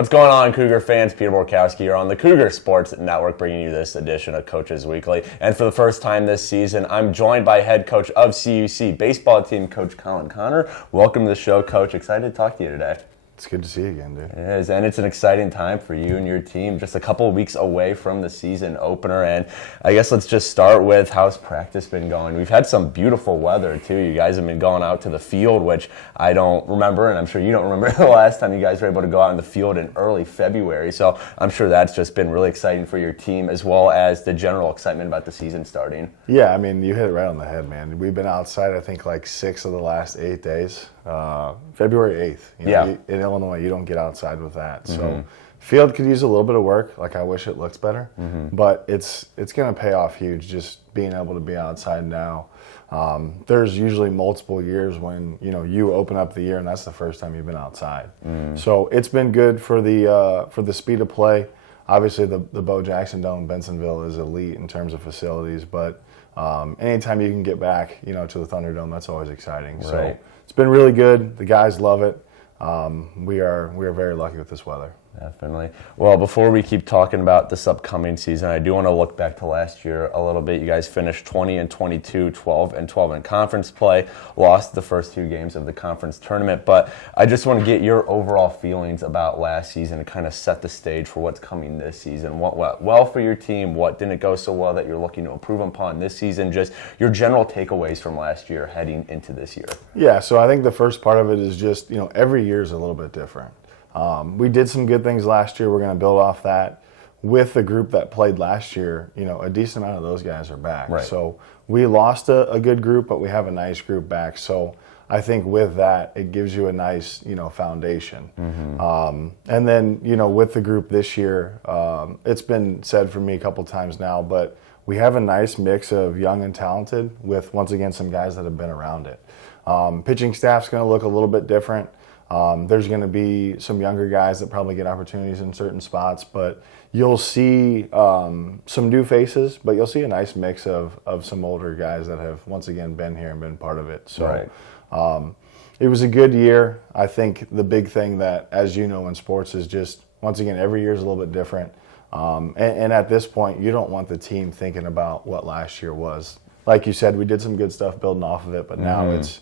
What's going on, Cougar fans? Peter Borkowski here on the Cougar Sports Network, bringing you this edition of Coaches Weekly. And for the first time this season, I'm joined by head coach of CUC Baseball team, Coach Conner. Welcome to the show, Coach. Excited to talk to you today. It's good to see you again, dude. It is, and it's an exciting time for you and your team. Just a couple of weeks away from the season opener, and I guess let's just start with how's practice been going. We've had some beautiful weather, too. You guys have been going out to the field, which I don't remember, and I'm sure you don't remember the last time you guys were able to go out in the field in early February. So I'm sure that's just been really exciting for your team, as well as the general excitement about the season starting. Yeah, I mean, you hit it right on the head, man. We've been outside, I think, like 6 of the last 8 days. February 8th. In Illinois, you don't get outside with that. So field could use a little bit of work. Like, I wish it looked better. But it's going to pay off huge just being able to be outside now. There's usually multiple years when, you open up the year and that's the first time you've been outside. So it's been good for the speed of play. Obviously, the Bo Jackson Dome, Bensonville, is elite in terms of facilities. But anytime you can get back, to the Thunderdome, that's always exciting. Right. So it's been really good. The guys love it. We are very lucky with this weather. Definitely. Well, before we keep talking about this upcoming season, I do want to look back to last year a little bit. You guys finished 20-22, 12-12 in conference play, lost the first 2 games of the conference tournament. But I just want to get your overall feelings about last season to kind of set the stage for what's coming this season. What went well for your team? What didn't go so well that you're looking to improve upon this season? Just your general takeaways from last year heading into this year. Yeah, so I think the first part of it is just, every year is a little bit different. We did some good things last year. We're going to build off that. With the group that played last year, a decent amount of those guys are back. Right. So we lost a good group, but we have a nice group back. So I think with that, it gives you a nice, foundation. And then, with the group this year, it's been said for me a couple times now, but we have a nice mix of young and talented with, once again, some guys that have been around it. Pitching staff's going to look a little bit different. There's going to be some younger guys that probably get opportunities in certain spots, but you'll see some new faces, but you'll see a nice mix of some older guys that have, once again, been here and been part of it. So Right. It was a good year. I think the big thing that, as you know, in sports is just, once again, every year is a little bit different. And at this point, you don't want the team thinking about what last year was. Like you said, we did some good stuff building off of it, but now it's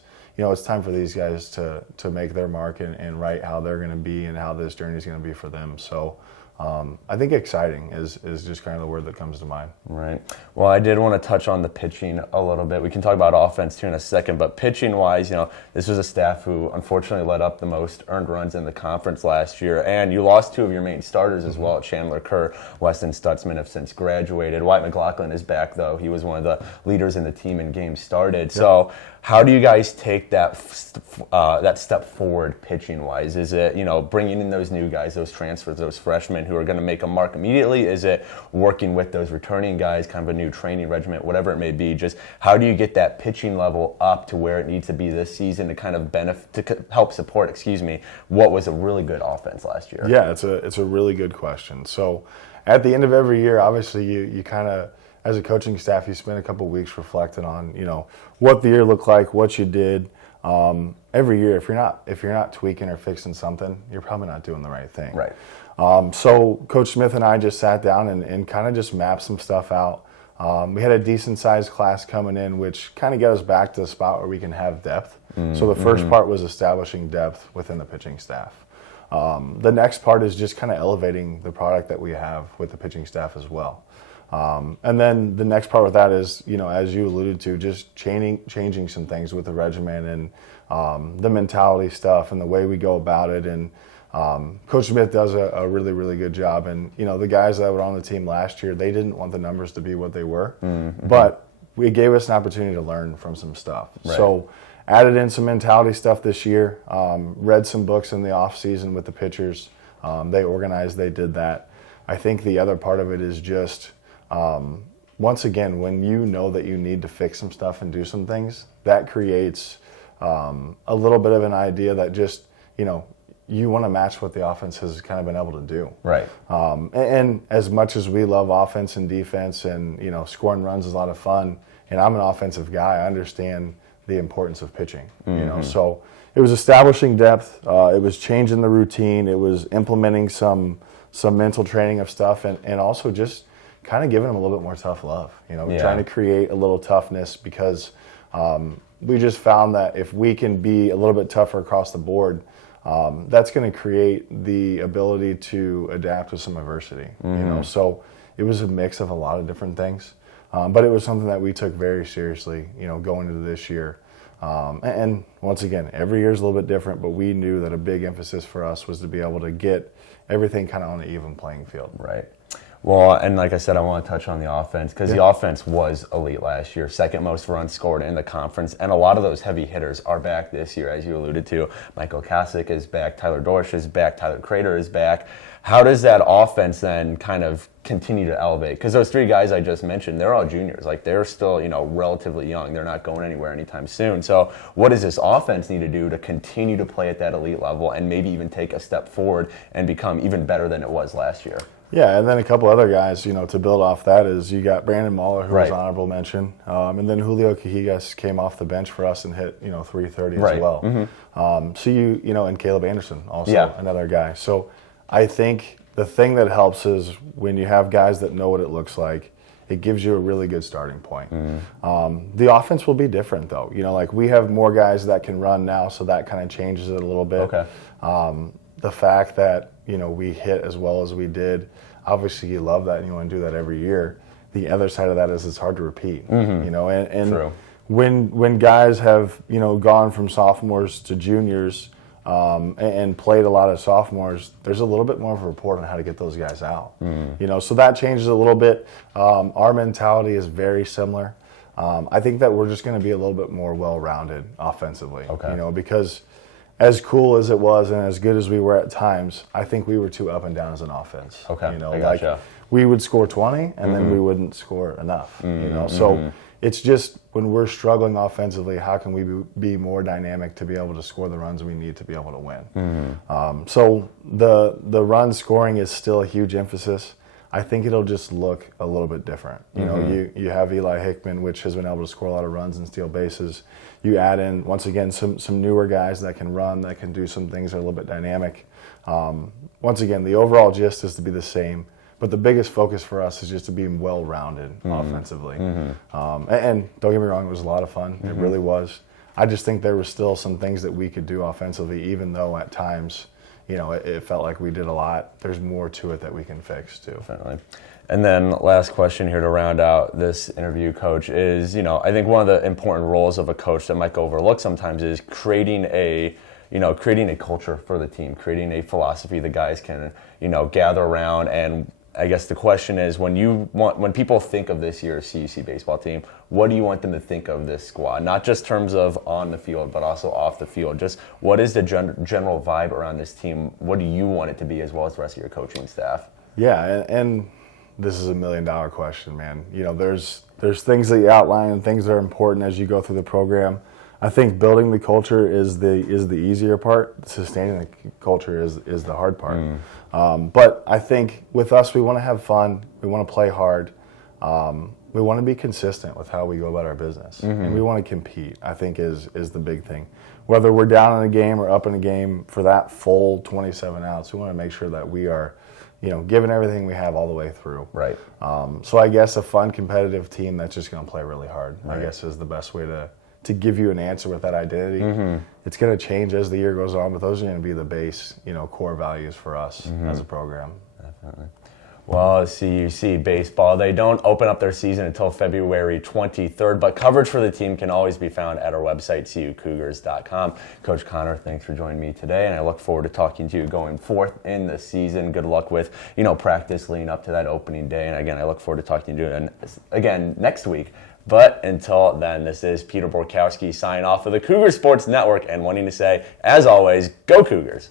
time for these guys to make their mark and write how they're going to be and how this journey is going to be for them. So I think exciting is just kind of the word that comes to mind. Right. Well, I did want to touch on the pitching a little bit. We can talk about offense too in a second, but pitching-wise, this was a staff who unfortunately led up the most earned runs in the conference last year, and you lost 2 of your main starters as well. Chandler Kerr, Weston Stutzman have since graduated. Wyatt McLaughlin is back, though. He was one of the leaders in the team in games started. Yep. So how do you guys take that step forward pitching-wise? Is it, bringing in those new guys, those transfers, those freshmen who are going to make a mark immediately? Is it working with those returning guys, kind of a new training regiment, whatever it may be? Just how do you get that pitching level up to where it needs to be this season to kind of help support, what was a really good offense last year? Yeah, it's a really good question. So at the end of every year, obviously you kind of, as a coaching staff, you spend a couple of weeks reflecting on, what the year looked like, what you did. Every year, if you're not tweaking or fixing something, you're probably not doing the right thing. Right. So Coach Smith and I just sat down and kind of just mapped some stuff out. We had a decent-sized class coming in, which kind of got us back to the spot where we can have depth. So the first part was establishing depth within the pitching staff. The next part is just kind of elevating the product that we have with the pitching staff as well. And then the next part with that is, as you alluded to, just changing some things with the regimen and the mentality stuff and the way we go about it. And Coach Smith does a really, really good job. And, the guys that were on the team last year, they didn't want the numbers to be what they were. But it gave us an opportunity to learn from some stuff. Right. So added in some mentality stuff this year, read some books in the off season with the pitchers. They organized, they did that. I think the other part of it is just, once again, when you know that you need to fix some stuff and do some things, that creates a little bit of an idea that just, you want to match what the offense has kind of been able to do. Right. And as much as we love offense and defense and, scoring runs is a lot of fun, and I'm an offensive guy, I understand the importance of pitching. So it was establishing depth. It was changing the routine. It was implementing some mental training of stuff, and also just kind of giving them a little bit more tough love. Trying to create a little toughness, because we just found that if we can be a little bit tougher across the board, that's going to create the ability to adapt to some adversity. So it was a mix of a lot of different things, but it was something that we took very seriously. Going into this year, and once again, every year is a little bit different, but we knew that a big emphasis for us was to be able to get everything kind of on an even playing field. Right. Well, and like I said, I want to touch on the offense, because the offense was elite last year, second most runs scored in the conference, and a lot of those heavy hitters are back this year, as you alluded to. Michael Kasich is back, Tyler Dorsch is back, Tyler Crater is back. How does that offense then kind of continue to elevate? Because those three guys I just mentioned, they're all juniors. Like, they're still, relatively young. They're not going anywhere anytime soon. So what does this offense need to do to continue to play at that elite level and maybe even take a step forward and become even better than it was last year? Yeah, and then a couple other guys, to build off that is you got Brandon Mahler, who was Right. honorable mention, and then Julio Cajigas came off the bench for us and hit 330 Right. as well. So and Caleb Anderson also, Yeah. another guy. So I think the thing that helps is when you have guys that know what it looks like, it gives you a really good starting point. The offense will be different, though. Like, we have more guys that can run now, so that kind of changes it a little bit. Okay. The fact that we hit as well as we did, obviously you love that and you want to do that every year. The other side of that is it's hard to repeat. And True. when guys have gone from sophomores to juniors and played a lot of sophomores, there's a little bit more of a report on how to get those guys out. So that changes a little bit. Our mentality is very similar. I think that we're just going to be a little bit more well-rounded offensively. Okay. Because as cool as it was and as good as we were at times, I think we were too up and down as an offense. Okay, I like gotcha. we would score 20 and then we wouldn't score enough. So it's just when we're struggling offensively, how can we be more dynamic to be able to score the runs we need to be able to win? So the run scoring is still a huge emphasis. I think it'll just look a little bit different. You have Eli Hickman, which has been able to score a lot of runs and steal bases. You add in, once again, some newer guys that can run, that can do some things that are a little bit dynamic. Once again, the overall gist is to be the same, but the biggest focus for us is just to be well-rounded offensively. And don't get me wrong, it was a lot of fun. It really was. I just think there were still some things that we could do offensively, even though at times it felt like we did a lot. There's more to it that we can fix, too. Definitely. And then last question here to round out this interview, Coach, is, I think one of the important roles of a coach that might go overlooked sometimes is creating a culture for the team, creating a philosophy the guys can, gather around. And I guess the question is, when people think of this year's CUC baseball team, what do you want them to think of this squad? Not just in terms of on the field, but also off the field. Just what is the general vibe around this team? What do you want it to be, as well as the rest of your coaching staff? Yeah, and this is $1 million question, man. There's things that you outline and things that are important as you go through the program. I think building the culture is the easier part. Sustaining the culture is the hard part. But I think with us, we want to have fun. We want to play hard. We want to be consistent with how we go about our business, and we want to compete. I think is the big thing. Whether we're down in a game or up in a game, for that full 27 outs, we want to make sure that we are, giving everything we have all the way through. Right. So I guess a fun, competitive team that's just going to play really hard, Right. I guess, is the best way to give you an answer with that identity. It's going to change as the year goes on, but those are going to be the base, core values for us as a program. Definitely. Well, CUC Baseball, they don't open up their season until February 23rd, but coverage for the team can always be found at our website, cucougars.com. Coach Conner, thanks for joining me today, and I look forward to talking to you going forth in the season. Good luck with, practice leading up to that opening day, and again, I look forward to talking to you again next week. But until then, this is Peter Borkowski signing off of the Cougar Sports Network and wanting to say, as always, go Cougars.